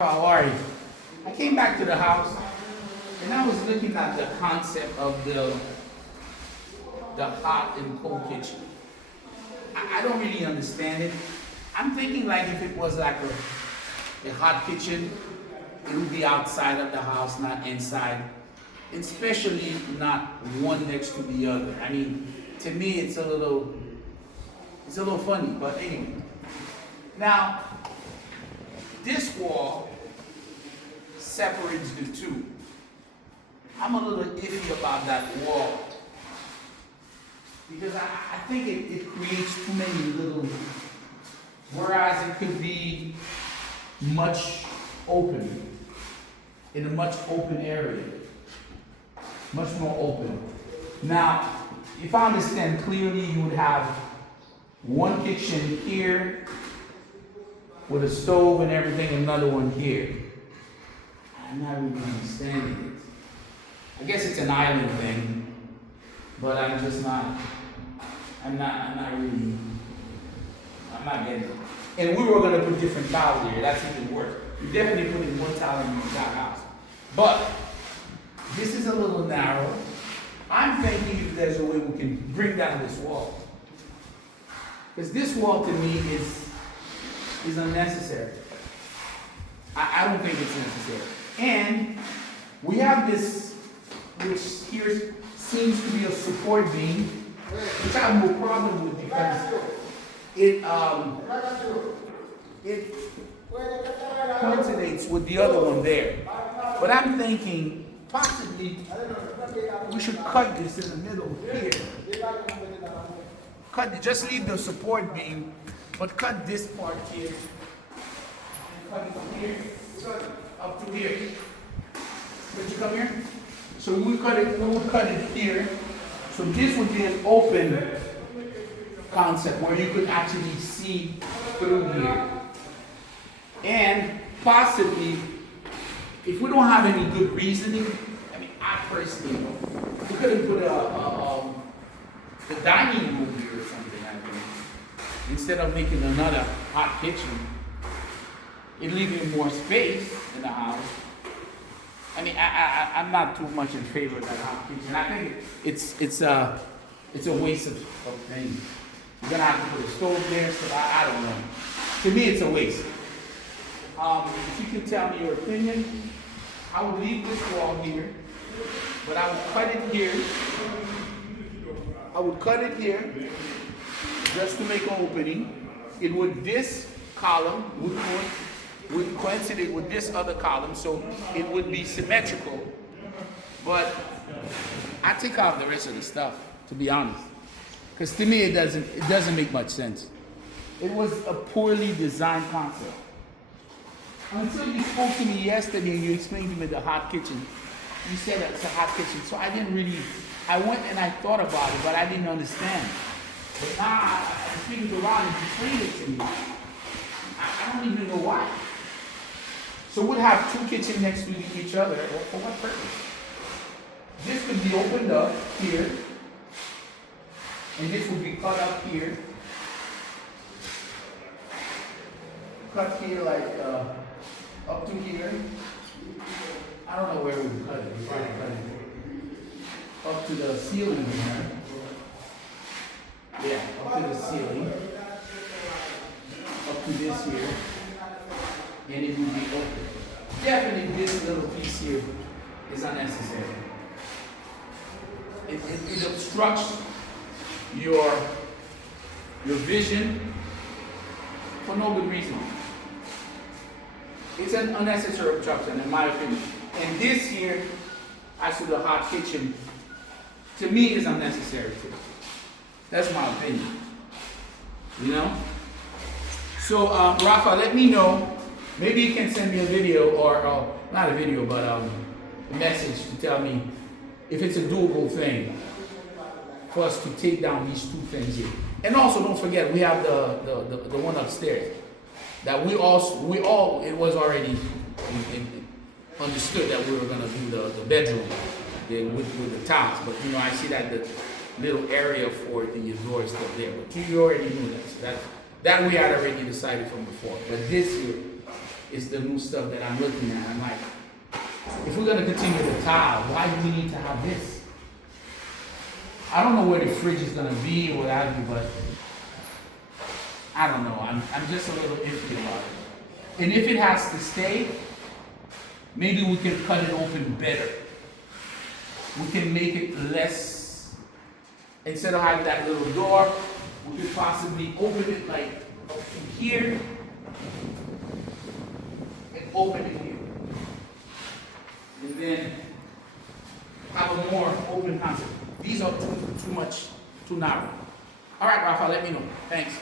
How are you? I came back to the house and I was looking at the concept of the hot and cold kitchen. I don't really understand it. I'm thinking like if it was like a hot kitchen, it would be outside of the house, not inside. Especially not one next to the other. I mean, to me it's a little funny, but anyway. Now, this wall separates the two. I'm a little iffy about that wall because I think it creates too many little, whereas it could be much open, in a much open area, much more open. Now, if I understand clearly, you would have one kitchen here with a stove and everything, another one here. I'm not really understanding it. I guess it's an island thing, but I'm not getting it. And we were gonna put different tiles here, that's even worse. We definitely put in one tile in the entire house. But this is a little narrow. I'm thinking if there's a way we can bring down this wall. Because this wall to me is unnecessary. I don't think it's necessary. And we have this, which here seems to be a support beam, which I have no problem with because it coincides with the other one there. But I'm thinking possibly we should cut this in the middle here. Just leave the support beam, but cut this part here. And cut it from here up to here. Could you come here? So we'll cut it here. So this would be an open concept where you could actually see through here. And possibly, if we don't have any good reasoning, I mean, I personally, we could have put the dining room here or something, I think. Instead of making another hot kitchen, it leaving more space in the house. I mean, I'm not too much in favor of that hot kitchen. I think it's a waste of things. You're gonna have to put a stove there, so I don't know. To me, it's a waste. If you can tell me your opinion, I would leave this wall here, but I would cut it here. I would cut it here just to make an opening. It would, this column would coincide with this other column, so it would be symmetrical. But I take out the rest of the stuff, to be honest, because to me it doesn't make much sense. It was a poorly designed concept. Until you spoke to me yesterday and you explained to me the hot kitchen. You said it's a hot kitchen, so I didn't really. I went and I thought about it, but I didn't understand. But now I'm speaking to Ron and explained it to me. I don't even know why. So we'll have two kitchens next to each other. For what purpose? This could be opened up here, and this would be cut up here. Cut here like up to here. I don't know where we would cut it. We probably cut it up to the ceiling here. Yeah, up to the ceiling. Up to this here. And it would be open. Definitely this little piece here is unnecessary. It obstructs your vision for no good reason. It's an unnecessary obstruction in my opinion. And this here, as to the hot kitchen, to me is unnecessary too. That's my opinion. You know? So Rafa, let me know. Maybe you can send me a video or not a video, but a message to tell me if it's a doable thing for us to take down these two things here. And also don't forget we have the one upstairs that we all it was already understood that we were gonna do the bedroom with the tiles, but you know I see that the little area for the door is still there. But you already knew that. So that we had already decided from before. But this here is the new stuff that I'm looking at. I'm like, if we're gonna continue to tile, why do we need to have this? I don't know where the fridge is gonna be or what have you, but I don't know. I'm just a little iffy about it. And if it has to stay, maybe we can cut it open better. We can make it less, instead of having that little door, we could possibly open it like up to here and open it here. And then have a more open concept. These are too much, too narrow. All right, Rafa, let me know. Thanks.